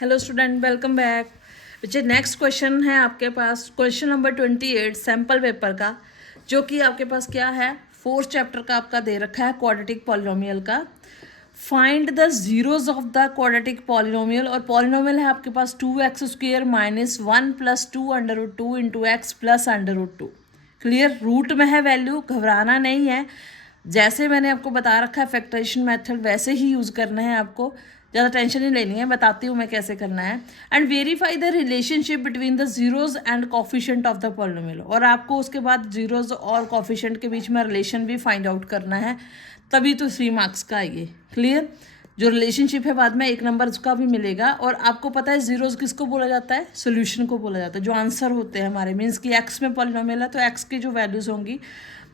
Hello student, welcome back. बच्चे next question है आपके पास, क्वेश्चन नंबर 28 सैम्पल पेपर का, जो कि आपके पास क्या है, फोर्थ चैप्टर का आपका दे रखा है क्वाड्रेटिक पॉलिनोमियल का। Find the zeros of the quadratic polynomial, और पॉलिनोमियल है आपके पास 2x² minus 1 plus 2√2 into x plus √2। Clear, root में है वैल्यू, घबराना नहीं है। जैसे मैंने आपको बता रखा है फैक्टराइजेशन मेथड, वैसे ही यूज़ करना है आपको, ज़्यादा टेंशन नहीं लेनी है। बताती हूँ मैं कैसे करना है। And verify the relationship between the zeros and coefficient of the polynomial, और आपको उसके बाद जीरोज और कॉफिशेंट के बीच में रिलेशन भी फाइंड आउट करना है, तभी तो 3 मार्क्स का आएगी। क्लियर, जो रिलेशनशिप है बाद में 1 नंबर उसका भी मिलेगा। और आपको पता है जीरोज किसको बोला जाता है, सोल्यूशन को बोला जाता है। जो आंसर होते हैं हमारे, मीन्स कि एक्स में पॉलिनोमियल है तो एक्स की जो वैल्यूज होंगी,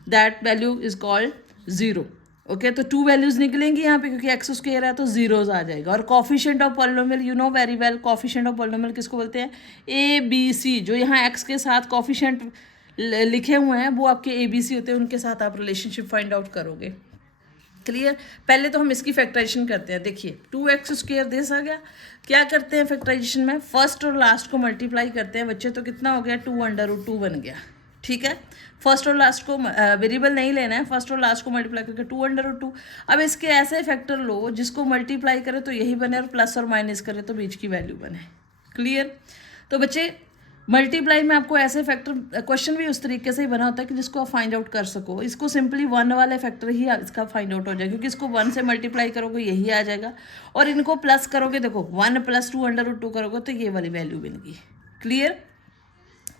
that value is called zero. Okay, तो 2 वैल्यूज निकलेंगी यहाँ पे, क्योंकि एक्स स्क्वायर है तो जीरोज आ जाएगा। और coefficient of polynomial, you know very well, coefficient of polynomial किसको बोलते हैं, ए बी सी। जो यहाँ एक्स के साथ कॉफिशिएंट लिखे हुए हैं वो आपके ए बी सी होते हैं, उनके साथ आप रिलेशनशिप फाइंड आउट करोगे। क्लियर, पहले तो हम इसकी फैक्टराइजेशन करते हैं। देखिए 2x² दिस आ गया, क्या करते हैं फैक्टराइजेशन में, फर्स्ट और लास्ट को मल्टीप्लाई करते हैं बच्चे, तो कितना हो गया, 2√2 बन गया। ठीक है, फर्स्ट और लास्ट को वेरिएबल नहीं लेना है, फर्स्ट और लास्ट को मल्टीप्लाई करके 2√2। अब इसके ऐसे फैक्टर लो जिसको मल्टीप्लाई करे तो यही बने, और प्लस और माइनस करे तो बीच की वैल्यू बने। क्लियर, तो बच्चे मल्टीप्लाई में आपको ऐसे फैक्टर, क्वेश्चन भी उस तरीके से ही बना होता है कि जिसको आप फाइंड आउट कर सको। इसको सिंपली 1 वाले फैक्टर ही इसका फाइंड आउट हो जाएगा, क्योंकि इसको 1 से मल्टीप्लाई करोगे यही आ जाएगा, और इनको प्लस करोगे, देखो 1 + 2√2 करोगे तो ये वाली वैल्यू बनेगी। क्लियर,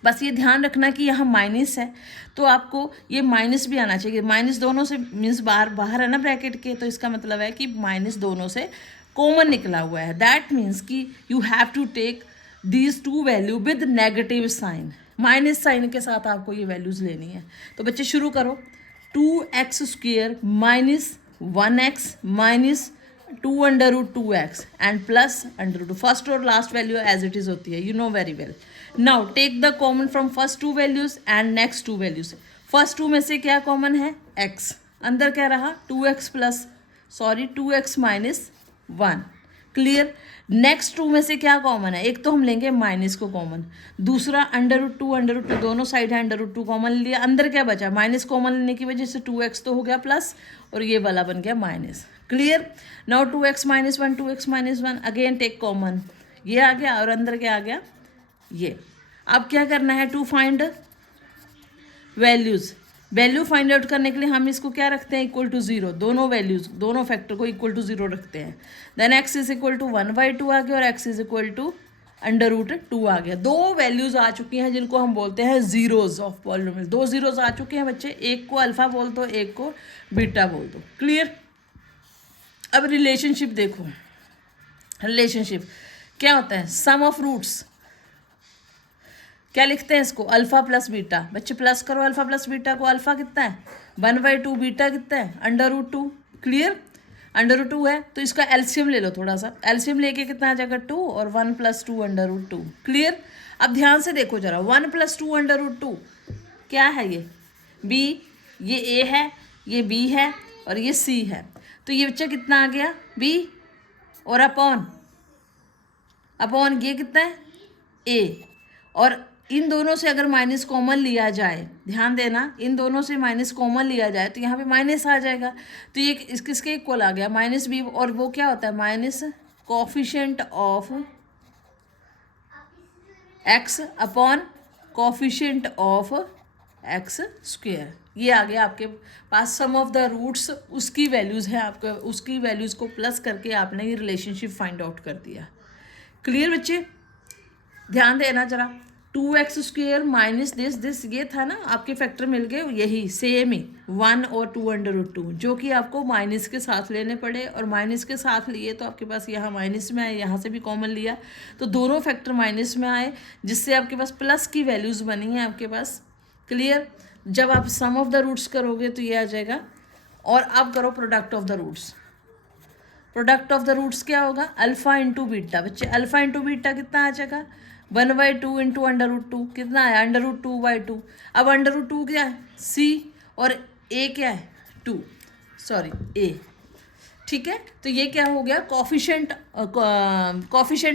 बस ये ध्यान रखना कि यहाँ माइनस है तो आपको ये माइनस भी आना चाहिए। माइनस दोनों से मीन्स बाहर बाहर है ना ब्रैकेट के, तो इसका मतलब है कि माइनस दोनों से कॉमन निकला हुआ है। दैट मीन्स कि you have to take these 2 value with negative sign, minus sign के साथ आपको ये वैल्यूज़ लेनी है। तो बच्चे शुरू करो, 2x² minus 1x minus 2√2x and plus √2। First और last value as it is होती है, you know very well. Now take the common from first 2 values and next 2 values. First 2 में से क्या कॉमन है, x, अंदर क्या रहा 2x माइनस 1। क्लियर, नेक्स्ट 2 में से क्या कॉमन है, एक तो हम लेंगे माइनस को कॉमन, दूसरा √2 दोनों साइड है, √2 कॉमन लिया, अंदर क्या बचा, माइनस कॉमन लेने की वजह से 2x तो हो गया प्लस, और ये वाला बन गया minus. Clear, now 2x minus 1 2x minus 1, again take common, ये आ गया, और अंदर क्या आ गया ये। अब क्या करना है, to find values, value find out करने के लिए हम इसको क्या रखते हैं, इक्वल टू 0, दोनों वैल्यूज दोनों फैक्टर को इक्वल टू 0 रखते हैं। Then x is equal to 1/2 आ गया, और x इज इक्वल टू √2 आ गया। 2 वैल्यूज आ चुकी हैं जिनको हम बोलते हैं जीरोज ऑफ पॉलिनोमियल। 2 जीरोज आ चुके हैं बच्चे, एक को अल्फा बोल दो, एक को बीटा बोल दो। क्लियर, अब रिलेशनशिप देखो, रिलेशनशिप क्या होता है, सम ऑफ रूट्स, क्या लिखते हैं इसको, अल्फा प्लस बीटा। बच्चे प्लस करो अल्फा प्लस बीटा को, अल्फा कितना है 1/2, बीटा कितना है √2। क्लियर, √2 है तो इसका एलसीएम ले लो, थोड़ा सा एलसीएम लेके कितना आ जाएगा 2, और 1 + 2 √2। क्लियर, अब ध्यान से देखो जरा, 1 + 2 √2 क्या है, ये b, ये a है, ये b है, और ये c है। तो ये बच्चा कितना आ गया b, और अपॉन ये कितना है a, और इन दोनों से अगर माइनस कॉमन लिया जाए, ध्यान देना, इन दोनों से माइनस कॉमन लिया जाए तो यहाँ पे माइनस आ जाएगा, तो ये किसके इक्वल आ गया, -b, और वो क्या होता है minus coefficient of x upon coefficient of x²। ये आ गया आपके पास सम ऑफ द रूट्स, उसकी वैल्यूज़ है, आपका उसकी वैल्यूज़ को प्लस करके आपने ये रिलेशनशिप फाइंड आउट कर दिया। क्लियर बच्चे, ध्यान देना जरा, 2x² माइनस दिस ये था ना, आपके फैक्टर मिल गए, यही सेम ही 1 और 2√2, जो कि आपको माइनस के साथ लेने पड़े, और माइनस के साथ लिए तो आपके पास यहाँ माइनस में आए, यहाँ से भी कॉमन लिया तो दोनों फैक्टर माइनस में आए, जिससे आपके पास प्लस की वैल्यूज़ बनी हैं आपके पास। क्लियर, जब आप सम ऑफ द रूट्स करोगे तो ये आ जाएगा, और आप करो product of the roots. Product of the roots क्या होगा, अल्फा इंटू बीटा। बच्चे अल्फा इंटू बीटा कितना आ जाएगा, 1/2 इंटू √2 कितना आया, √2/2। अब √2 क्या है c, और a क्या है 2, सॉरी a, ठीक है, तो ये क्या हो गया, कॉफिशेंट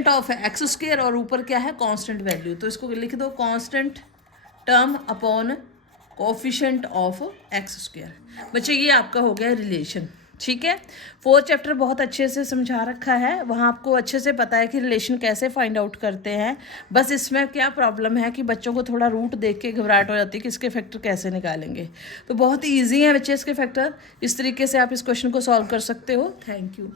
ऑफ एक्स स्क्वायर, और ऊपर क्या है, कांस्टेंट वैल्यू। तो इसको लिख दो constant term upon coefficient of x square. बच्चे ये आपका हो गया रिलेशन। ठीक है, 4th चैप्टर बहुत अच्छे से समझा रखा है, वहाँ आपको अच्छे से पता है कि रिलेशन कैसे फाइंड आउट करते हैं। बस इसमें क्या प्रॉब्लम है कि बच्चों को थोड़ा रूट देख के घबराहट हो जाती है कि इसके फैक्टर कैसे निकालेंगे। तो बहुत ही ईजी है बच्चे इसके फैक्टर, इस तरीके से आप इस क्वेश्चन को सॉल्व कर सकते हो। Thank you.